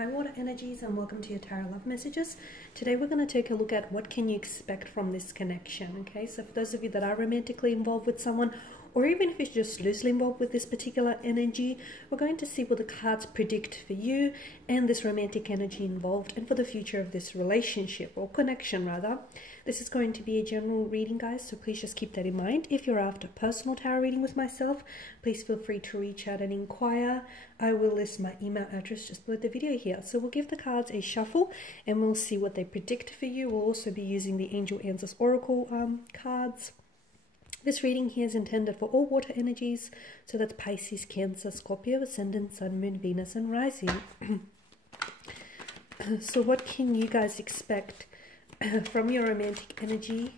Hi water energies, and welcome to your tarot love messages. Today we're going to take a look at what can you expect from this connection. Okay, so for those of you that are romantically involved with someone, or even if you're just loosely involved with this particular energy, we're going to see what the cards predict for you and this romantic energy involved, and for the future of this relationship or connection rather. This is going to be a general reading, guys, so please just keep that in mind. If you're after personal tarot reading with myself, please feel free to reach out and inquire. I will list my email address just below the video here. So we'll give the cards a shuffle and we'll see what they predict for you. We'll also be using the Angel Answers Oracle cards. This reading here is intended for all water energies, so that's Pisces, Cancer, Scorpio, Ascendant, Sun, Moon, Venus, and Rising. So what can you guys expect from your romantic energy,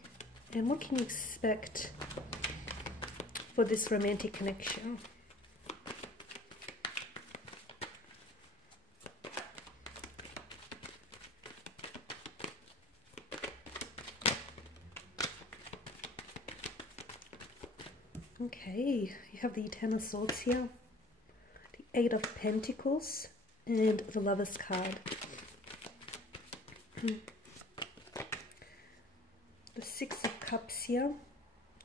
and what can you expect for this romantic connection? Okay, you have the Ten of Swords here, the Eight of Pentacles, and the Lover's card. The Six of Cups here,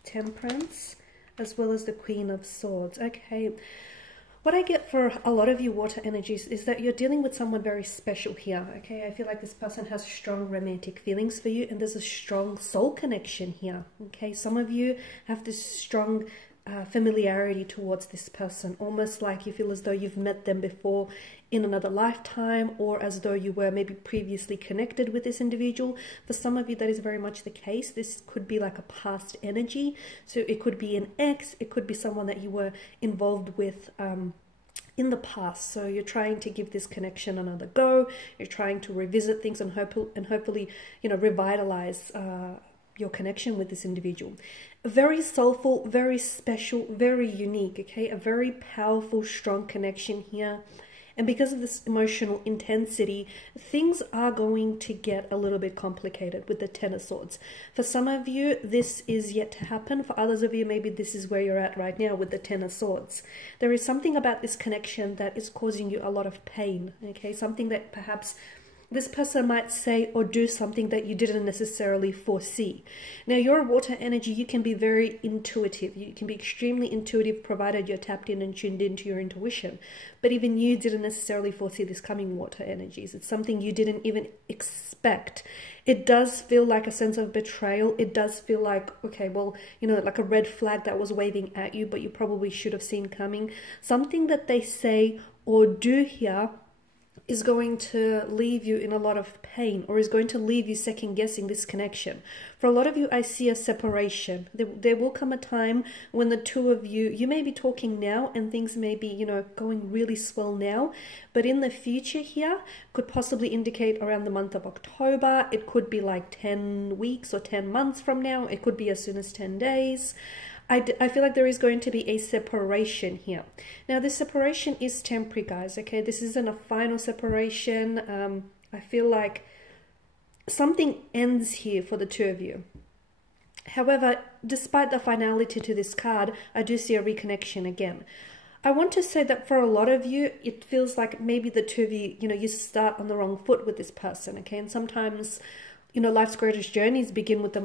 Temperance, as well as the Queen of Swords. Okay, what I get for a lot of you water energies is that you're dealing with someone very special here. Okay, I feel like this person has strong romantic feelings for you, and there's a strong soul connection here. Okay, some of you have this strong familiarity towards this person, almost like you feel as though you've met them before in another lifetime, or as though you were maybe previously connected with this individual. For some of you, that is very much the case. This could be like a past energy, so it could be an ex, it could be someone that you were involved with in the past. So you're trying to give this connection another go, you're trying to revisit things and hopefully, you know, revitalize your connection with this individual. Very soulful, very special, very unique, okay? A very powerful, strong connection here. And because of this emotional intensity, things are going to get a little bit complicated with the Ten of Swords. For some of you, this is yet to happen. For others of you, maybe this is where you're at right now with the Ten of Swords. There is something about this connection that is causing you a lot of pain, okay? Something that perhaps this person might say or do something that you didn't necessarily foresee. Now, your water energy, you can be very intuitive. You can be extremely intuitive, provided you're tapped in and tuned into your intuition. But even you didn't necessarily foresee this coming, water energies. It's something you didn't even expect. It does feel like a sense of betrayal. It does feel like, okay, well, you know, like a red flag that was waving at you, but you probably should have seen coming. Something that they say or do here is going to leave you in a lot of pain, or is going to leave you second guessing this connection. For a lot of you, I see a separation. There will come a time when the two of you, you may be talking now and things may be, you know, going really swell now, but in the future here could possibly indicate around the month of October. It could be like 10 weeks or 10 months from now. It could be as soon as 10 days. I feel like there is going to be a separation here. Now, this separation is temporary, guys, okay? This isn't a final separation. I feel like something ends here for the two of you. However, despite the finality to this card, I do see a reconnection again. I want to say that for a lot of you, it feels like maybe the two of you, you know, you start on the wrong foot with this person, okay? And sometimes, you know, life's greatest journeys begin with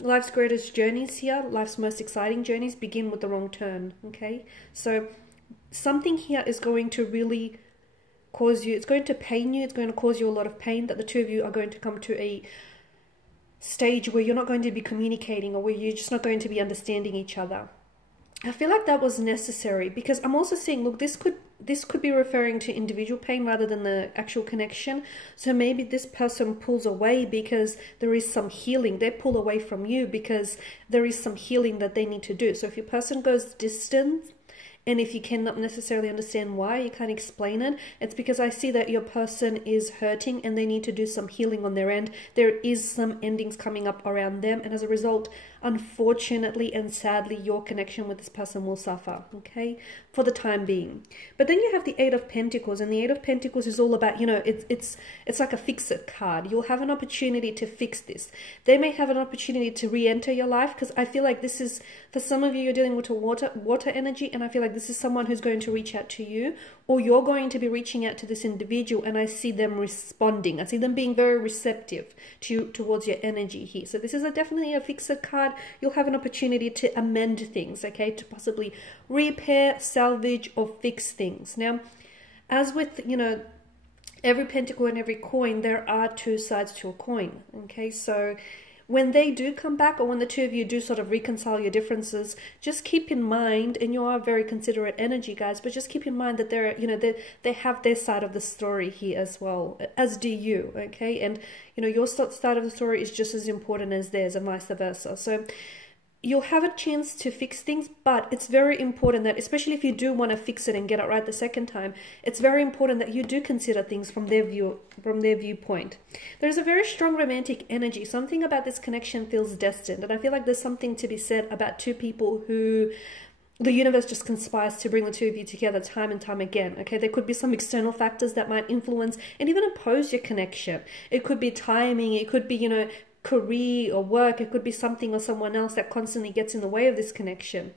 life's greatest journeys here, life's most exciting journeys begin with the wrong turn, okay? So something here is going to really cause you, it's going to pain you, it's going to cause you a lot of pain, that the two of you are going to come to a stage where you're not going to be communicating, or where you're just not going to be understanding each other. I feel like that was necessary, because I'm also seeing, look, this could be referring to individual pain rather than the actual connection. So maybe this person pulls away because there is some healing. They pull away from you because there is some healing that they need to do. So if your person goes distant, and if you cannot necessarily understand why, you can't explain it, it's because I see that your person is hurting and they need to do some healing on their end. There is some endings coming up around them, and as a result, unfortunately and sadly, your connection with this person will suffer, okay, for the time being. But then you have the Eight of Pentacles, and the Eight of Pentacles is all about, you know, it's like a fix-it card. You'll have an opportunity to fix this. They may have an opportunity to re-enter your life, because I feel like this is, for some of you, you're dealing with a water energy, and I feel like this is someone who's going to reach out to you, or you're going to be reaching out to this individual, and I see them responding. I see them being very receptive towards your energy here. So this is definitely a fixer card. You'll have an opportunity to amend things, okay, to possibly repair, salvage, or fix things. Now, as with, you know, every pentacle and every coin, there are two sides to a coin, okay? So when they do come back, or when the two of you do sort of reconcile your differences, just keep in mind, and you are very considerate energy, guys, but just keep in mind that they're, you know, they have their side of the story here as well, as do you, okay? And, you know, your side of the story is just as important as theirs, and vice versa. So you'll have a chance to fix things, but it's very important that, especially if you do want to fix it and get it right the second time, it's very important that you do consider things from their viewpoint. There's a very strong romantic energy. Something about this connection feels destined, and I feel like there's something to be said about two people who the universe just conspires to bring the two of you together time and time again, okay? There could be some external factors that might influence and even oppose your connection. It could be timing, it could be, you know, career or work, it could be something or someone else that constantly gets in the way of this connection.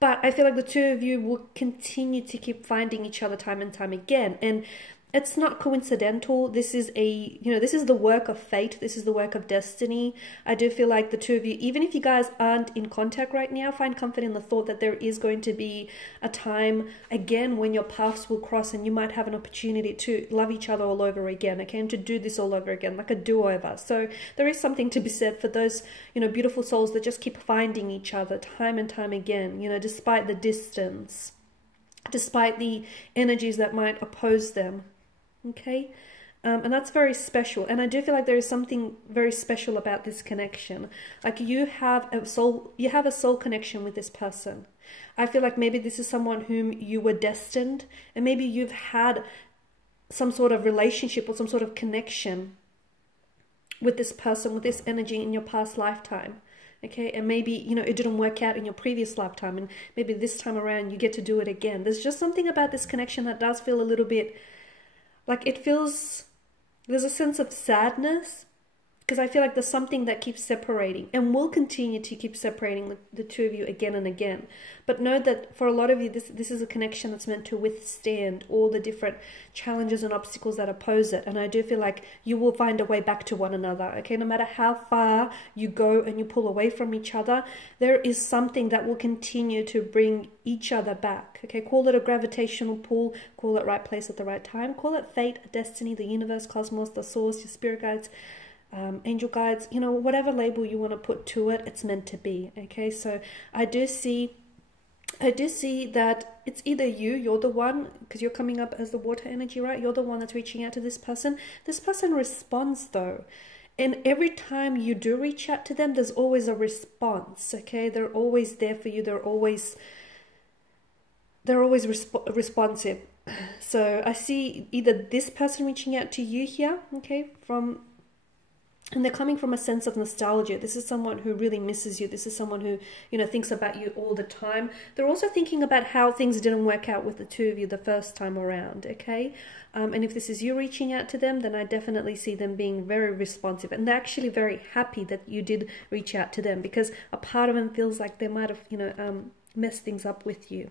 But I feel like the two of you will continue to keep finding each other time and time again, and it's not coincidental. This is this is the work of fate. This is the work of destiny. I do feel like the two of you, even if you guys aren't in contact right now, find comfort in the thought that there is going to be a time again when your paths will cross, and you might have an opportunity to love each other all over again, okay, and to do this all over again, like a do-over. So there is something to be said for those, you know, beautiful souls that just keep finding each other time and time again, you know, despite the distance, despite the energies that might oppose them. Okay, and that's very special, and I do feel like there is something very special about this connection. Like you have a soul connection with this person. I feel like maybe this is someone whom you were destined, and maybe you've had some sort of relationship or some sort of connection with this person, with this energy in your past lifetime. Okay, and maybe, you know, it didn't work out in your previous lifetime, and maybe this time around you get to do it again. There's just something about this connection that does feel a little bit like it feels, there's a sense of sadness, because I feel like there's something that keeps separating and will continue to keep separating the two of you again and again. But know that for a lot of you, this is a connection that's meant to withstand all the different challenges and obstacles that oppose it. And I do feel like you will find a way back to one another, okay? No matter how far you go and you pull away from each other, there is something that will continue to bring each other back, okay? Call it a gravitational pull, call it right place at the right time, call it fate, destiny, the universe, cosmos, the source, your spirit guides, angel guides, you know, whatever label you want to put to it, it's meant to be, okay? So I do see that it's either you're the one, because you're coming up as the water energy, right? You're the one that's reaching out to this person. This person responds though, and every time you do reach out to them, there's always a response, okay? They're always there for you. They're always responsive. So I see either this person reaching out to you here, okay, and they're coming from a sense of nostalgia. This is someone who really misses you. This is someone who, you know, thinks about you all the time. They're also thinking about how things didn't work out with the two of you the first time around, okay? And if this is you reaching out to them, then I definitely see them being very responsive. And they're actually very happy that you did reach out to them, because a part of them feels like they might have, you know, mess things up with you.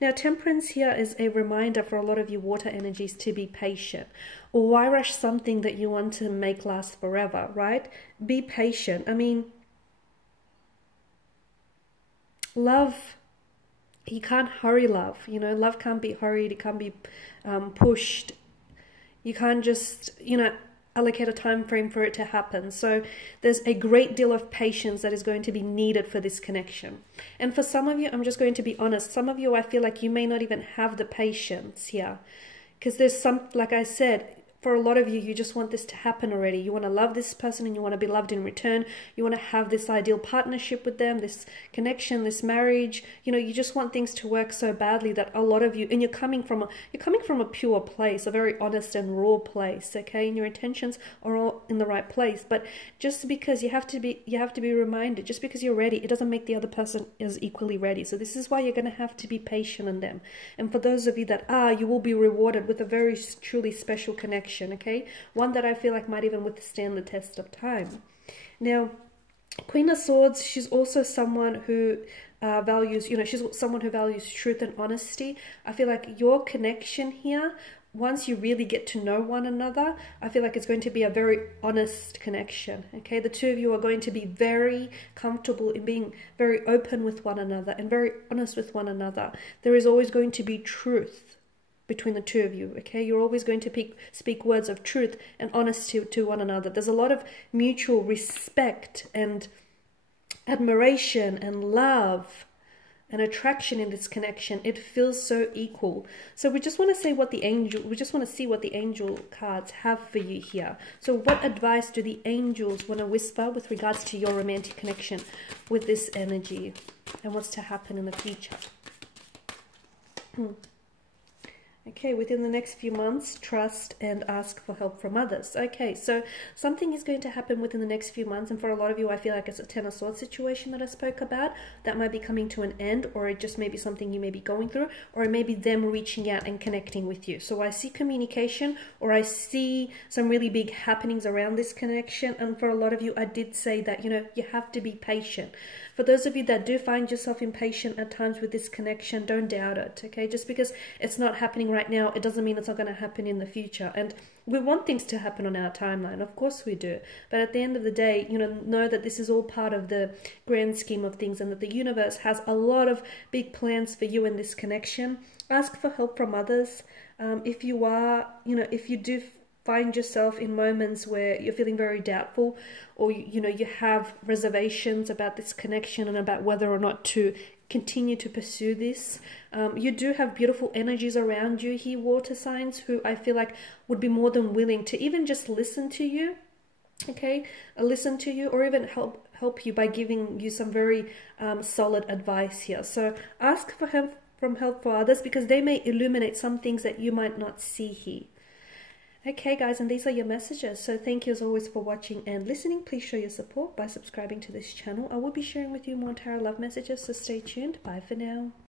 Now, temperance here is a reminder for a lot of you water energies to be patient. Or why rush something that you want to make last forever, right? Be patient. I mean, love, you can't hurry love. You know, love can't be hurried. It can't be pushed. You can't just, you know, allocate a time frame for it to happen. So there's a great deal of patience that is going to be needed for this connection. And for some of you, I'm just going to be honest, some of you, I feel like you may not even have the patience here, because there's some, like I said, for a lot of you, you just want this to happen already. You want to love this person and you want to be loved in return. You want to have this ideal partnership with them, this connection, this marriage. You know, you just want things to work so badly that a lot of you, and you're coming from a pure place, a very honest and raw place, okay? And your intentions are all in the right place. But just because you have to be reminded, just because you're ready, it doesn't make the other person as equally ready. So this is why you're going to have to be patient in them. And for those of you that are, you will be rewarded with a very truly special connection. Okay, one that I feel like might even withstand the test of time. Now, Queen of Swords, she's also someone who values, you know, she's someone who values truth and honesty. I feel like your connection here, once you really get to know one another, I feel like it's going to be a very honest connection, okay? The two of you are going to be very comfortable in being very open with one another and very honest with one another. There is always going to be truth between the two of you, okay? You're always going to speak words of truth and honesty to one another. There's a lot of mutual respect and admiration and love and attraction in this connection. It feels so equal. So we just want to see what the angel cards have for you here. So what advice do the angels want to whisper with regards to your romantic connection with this energy and what's to happen in the future? Okay, within the next few months, trust and ask for help from others. Okay, so something is going to happen within the next few months, and for a lot of you, I feel like it's a Ten of Swords situation that I spoke about. That might be coming to an end, or it just may be something you may be going through, or it may be them reaching out and connecting with you. So I see communication, or I see some really big happenings around this connection, and for a lot of you, I did say that, you know, you have to be patient. For those of you that do find yourself impatient at times with this connection, don't doubt it, okay? Just because it's not happening right now, it doesn't mean it's not going to happen in the future. And we want things to happen on our timeline, of course we do. But at the end of the day, you know that this is all part of the grand scheme of things, and that the universe has a lot of big plans for you in this connection. Ask for help from others. If you are, if you do find yourself in moments where you're feeling very doubtful, or you have reservations about this connection and about whether or not to continue to pursue this, you do have beautiful energies around you here, water signs, who I feel like would be more than willing to even just listen to you, okay? Listen to you, or even help you by giving you some very solid advice here. So ask for help from others, because they may illuminate some things that you might not see here. Okay guys, and these are your messages. So thank you as always for watching and listening. Please show your support by subscribing to this channel. I will be sharing with you more tarot love messages, so stay tuned. Bye for now.